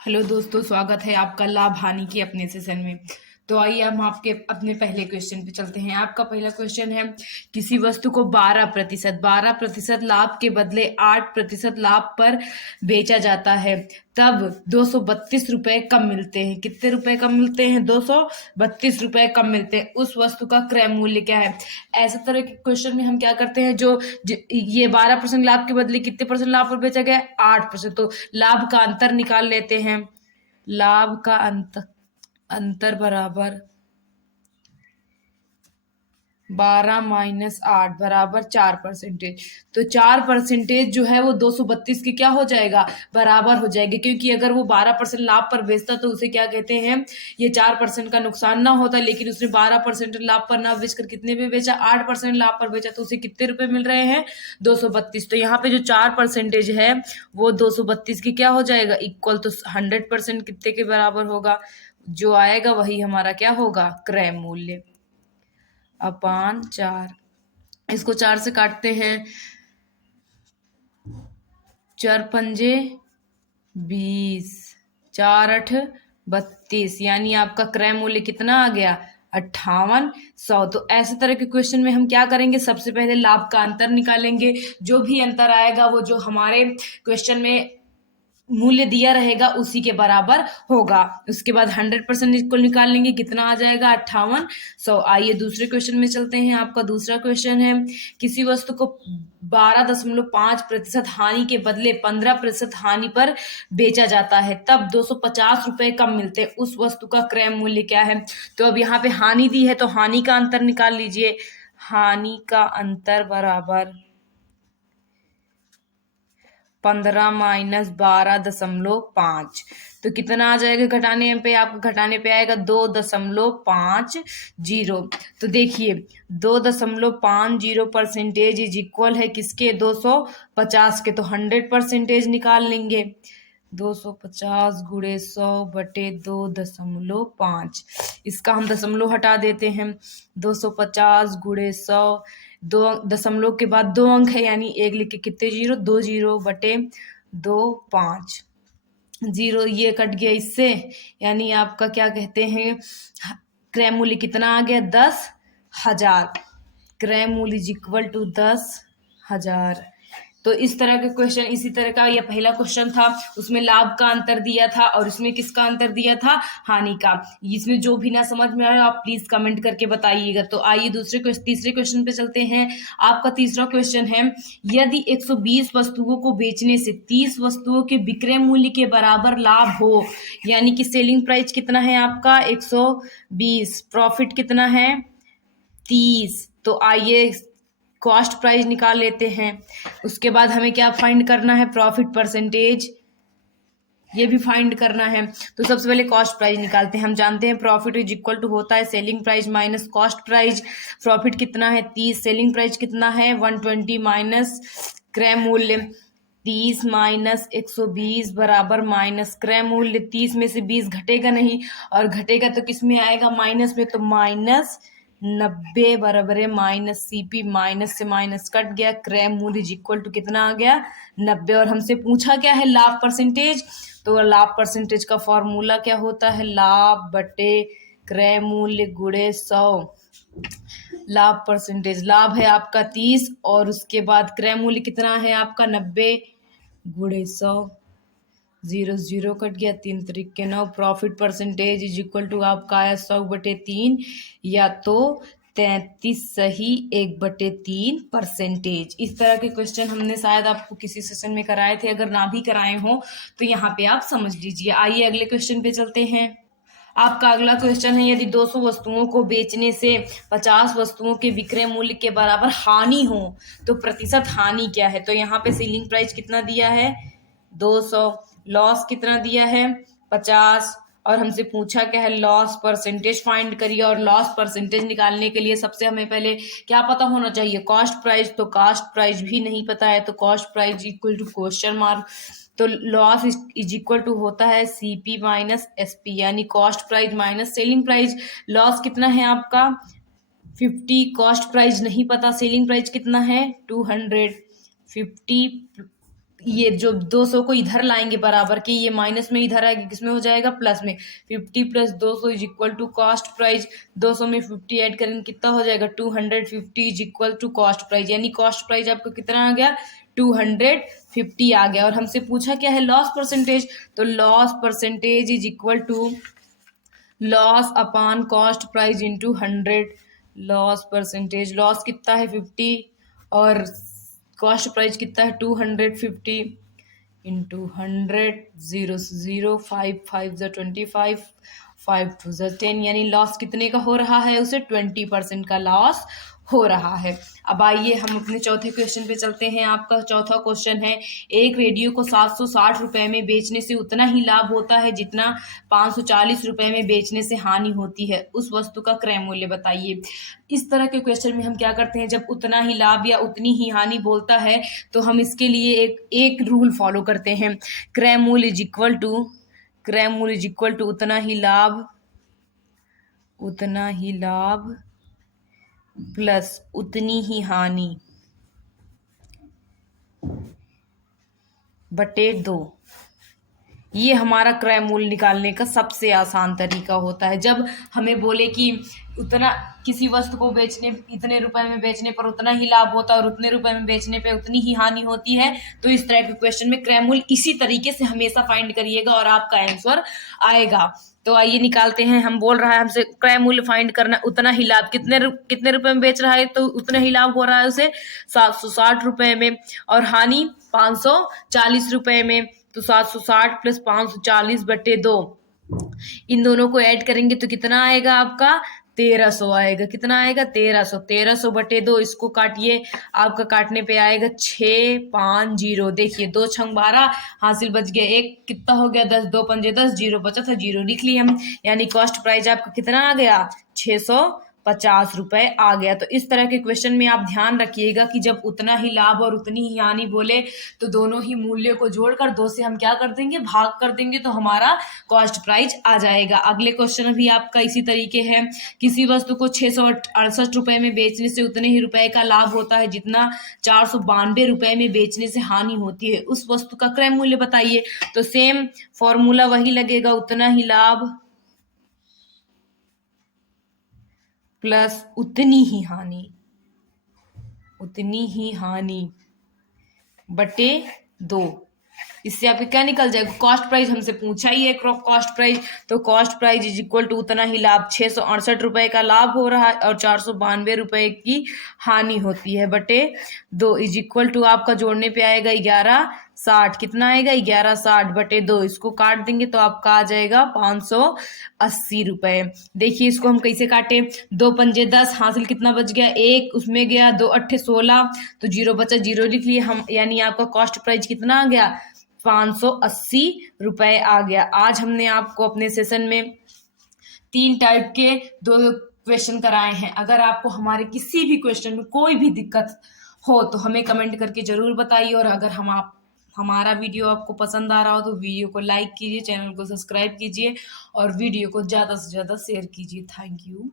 Hello दोस्तों, स्वागत है आपका लाभ हानि की अपने सेशन में। तो आइए हम आपके अपने पहले क्वेश्चन पे चलते हैं। आपका पहला क्वेश्चन है, किसी वस्तु को 12% लाभ के बदले 8% लाभ पर बेचा जाता है, तब 232 रुपए कम मिलते हैं। कितने रुपए कम मिलते हैं? 232 रुपए कम मिलते हैं। उस वस्तु का क्रय मूल्य क्या है? ऐसा तरह के क्वेश्चन में हम क्या करते हैं, ये 12% लाभ के बदले कितने परसेंट लाभ पर बेचा गया है? 8%। तो लाभ का अंतर निकाल लेते हैं। लाभ का अंतर बराबर 12 माइनस 8 बराबर 4%। तो 4% जो है वो 232 की क्या हो जाएगा? बराबर हो जाएगी। क्योंकि अगर वो 12% लाभ पर बेचता तो उसे क्या कहते हैं, ये 4% का नुकसान ना होता, लेकिन उसने 12% लाभ पर ना बेचकर कितने पे बेचा? 8% लाभ पर बेचा। तो उसे कितने रुपए मिल रहे हैं? 232। तो यहाँ पे जो 4% है वो 232 की क्या हो जाएगा? इक्वल। तो 100% कितने के बराबर होगा? जो आएगा वही हमारा क्या होगा? क्रय मूल्य अपान 4। इसको 4 से काटते हैं। 4 पंजे 20, 4 8 32, यानी आपका क्रय मूल्य कितना आ गया? 5800। तो ऐसे तरह के क्वेश्चन में हम क्या करेंगे, सबसे पहले लाभ का अंतर निकालेंगे। जो भी अंतर आएगा वो जो हमारे क्वेश्चन में मूल्य दिया रहेगा उसी के बराबर होगा। उसके बाद 100% को निकाल लेंगे। कितना आ जाएगा? 5800। आइए दूसरे क्वेश्चन में चलते हैं। आपका दूसरा क्वेश्चन है, किसी वस्तु को 12.5% हानि के बदले 15% हानि पर बेचा जाता है, तब 250 रुपए कम मिलते हैं। उस वस्तु का क्रय मूल्य क्या है? तो अब यहाँ पे हानि दी है तो हानि का अंतर निकाल लीजिए। हानि का अंतर बराबर 15 माइनस 12.5। तो कितना आ जाएगा घटाने पे? आपको घटाने पे आएगा 2.50। तो देखिए 2.50% इज इक्वल है किसके? 250 के। तो 100% निकाल लेंगे। 250 गुणे 100 बटे 2.5। इसका हम दशमलव हटा देते हैं। 250 गुणे 100, दो दशमलव के बाद 2 अंक है, यानी एक लिख के कितने जीरो? 2 जीरो बटे 2 5। जीरो ये कट गया इससे, यानी आपका क्या कहते हैं, क्रय मूल्य कितना आ गया? 10,000। क्रय मूल्य इज इक्वल टू 10,000। तो इस तरह के क्वेश्चन, इसी तरह का ये पहला क्वेश्चन था, उसमें लाभ का अंतर दिया था और इसमें किसका अंतर दिया था? हानि का। इसमें जो भी ना समझ में आया आप प्लीज कमेंट करके बताइएगा। तो आइए तीसरे क्वेश्चन पे चलते हैं। आपका तीसरा क्वेश्चन है, यदि 120 वस्तुओं को बेचने से 30 वस्तुओं के विक्रय मूल्य के बराबर लाभ हो, यानी कि सेलिंग प्राइस कितना है आपका? 120, प्रॉफिट कितना है? 30। तो आइए कॉस्ट प्राइस निकाल लेते हैं। उसके बाद हमें क्या फाइंड करना है? प्रॉफिट परसेंटेज, ये भी फाइंड करना है। तो सबसे पहले कॉस्ट प्राइस निकालते हैं। हम जानते हैं प्रॉफिट इज इक्वल टू होता है selling price minus cost price. Profit कितना है? 30। सेलिंग प्राइस कितना है? 120 माइनस क्रय मूल्य 30 माइनस 120 बराबर माइनस क्रय मूल्य। 30 में से 20 घटेगा नहीं, और घटेगा तो किस में आएगा? माइनस में। तो माइनस 90 बराबर है माइनस सीपी। माइनस से माइनस कट गया। क्रय मूल्य इज इक्वल टू कितना आ गया? 90। और हमसे पूछा क्या है? लाभ परसेंटेज। तो लाभ परसेंटेज का फॉर्मूला क्या होता है? लाभ बटे क्रय मूल्य गुणे 100। लाभ परसेंटेज, लाभ है आपका 30 और उसके बाद क्रय मूल्य कितना है आपका? 90 गुणे 100। 0 0 कट गया, 3 तरीके 9। Profit percentage is equal to आपका आया 100 बटे 3, या तो 33 सही 1/3%। इस तरह के क्वेश्चन हमने शायद आपको किसी सेशन में कराए थे। अगर ना भी कराए हो तो यहाँ पे आप समझ लीजिए। आइए अगले क्वेश्चन पे चलते हैं। आपका अगला क्वेश्चन है, यदि 200 वस्तुओं को बेचने से 50 वस्तुओं के विक्रय मूल्य के बराबर हानि हो, तो प्रतिशत हानि क्या है? तो यहाँ पे सेलिंग प्राइस कितना दिया है? 200। लॉस कितना दिया है? 50। और हमसे पूछा क्या है? लॉस परसेंटेज फाइंड करिए। और लॉस परसेंटेज निकालने के लिए सबसे हमें पहले क्या पता होना चाहिए? Cost price. तो कॉस्ट प्राइस भी नहीं पता है, तो cost price equal to question mark. तो लॉस इज इक्वल टू होता है सीपी माइनस एसपी, यानी cost price minus selling price. Loss कितना है आपका? 50। कॉस्ट प्राइस नहीं पता, सेलिंग प्राइस कितना है? 200। 50 ये जो 200 को इधर लाएंगे बराबर के, ये माइनस में इधर आएगा, किसमें हो जाएगा, प्लस में। 50 plus 200 is equal to cost price. 200 में 50 ऐड करेंगे कितना हो जाएगा, 250 is equal to cost price, यानी कॉस्ट प्राइस आपको कितना आ गया, 250 आ गया। और हमसे पूछा क्या है, लॉस परसेंटेज, तो loss percentage is equal to loss upon cost price into 100। Loss percentage, loss कितना है 50 और कॉस्ट प्राइस कितना है 250 इंटू 100। 0 0, 5 5 25, 5 2 10, यानी लॉस कितने का हो रहा है, उसे 20% का लॉस हो रहा है। अब आइए हम अपने चौथे क्वेश्चन पे चलते हैं। आपका चौथा क्वेश्चन है, एक रेडियो को 760 रुपए में बेचने से उतना ही लाभ होता है जितना 540 रुपए में बेचने से हानि होती है, उस वस्तु का क्रय मूल्य बताइए। इस तरह के क्वेश्चन में हम क्या करते हैं, जब उतना ही लाभ या उतनी ही हानि बोलता है तो हम इसके लिए एक रूल फॉलो करते हैं, क्रय मूल्य इज इक्वल टू उतना ही लाभ प्लस उतनी ही हानि बटे 2। ये हमारा क्रय मूल्य निकालने का सबसे आसान तरीका होता है। जब हमें बोले कि उतना किसी वस्तु को बेचने, इतने रुपए में बेचने पर उतना ही लाभ होता है और उतने रुपए में बेचने पे उतनी ही हानि होती है, तो इस तरह के क्वेश्चन में क्रय मूल्य इसी तरीके से हमेशा फाइंड करिएगा और आपका आंसर आएगा। तो आइए निकालते हैं। हम बोल रहा है हमसे क्रय मूल्य फाइंड करना, उतना ही लाभ, कितने रुपए में बेच रहा है तो उतना ही लाभ हो रहा है उसे 760 रुपए में, और हानि 540 रुपए में, तो 760 प्लस 540 बटे 2, इन दोनों को ऐड करेंगे तो कितना आएगा आपका, 1300 आएगा। कितना आएगा, 1300। 1300 बटे 2, इसको काटिए, आपका काटने पे आएगा 650। देखिए 2 छंग 12 हासिल बच गया, एक कितना हो गया 10, 2 पंजे 10, जीरो बचा था, जीरो लिख लिए हम, यानी कॉस्ट प्राइस आपका कितना आ गया, 650 रुपए आ गया। तो इस तरह के क्वेश्चन में आप ध्यान रखिएगा कि जब उतना ही लाभ और उतनी ही हानि बोले तो दोनों ही मूल्य को जोड़कर 2 से हम क्या कर देंगे, भाग कर देंगे, तो हमारा कॉस्ट प्राइस आ जाएगा। अगले क्वेश्चन भी आपका इसी तरीके है, किसी वस्तु को 668 रुपए में बेचने से उतने ही रुपए का लाभ होता है जितना 492 रुपए में बेचने से हानि होती है, उस वस्तु का क्रय मूल्य बताइए। तो सेम फॉर्मूला वही लगेगा, उतना ही लाभ प्लस उतनी ही हानि बटे 2। इससे आपके क्या निकल जाएगा, कॉस्ट प्राइस हमसे पूछा ही है कॉस्ट प्राइस, तो cost price is equal to उतना ही लाभ, 668 रुपए का लाभ हो रहा है और 492 रुपए की हानि होती है, बटे 2 इज इक्वल टू आपका जोड़ने पे आएगा 1160। कितना आएगा, 1160 बटे 2, इसको काट देंगे तो आपका आ जाएगा 580 रुपए। देखिए इसको हम कैसे काटे, 2 पंजे 10, हासिल कितना बच गया, एक उसमें गया, 2 अट्ठे 16, तो जीरो बचा, जीरो लिख लिए हम, यानी आपका कॉस्ट प्राइस कितना आ गया, 580 रुपए आ गया। आज हमने आपको अपने सेशन में 3 टाइप के 2 क्वेश्चन कराए हैं। अगर आपको हमारे किसी भी क्वेश्चन में कोई भी दिक्कत हो तो हमें कमेंट करके जरूर बताइए, और अगर हमारा वीडियो आपको पसंद आ रहा हो तो वीडियो को लाइक कीजिए, चैनल को सब्सक्राइब कीजिए और वीडियो को ज़्यादा से ज़्यादा शेयर कीजिए। Thank you.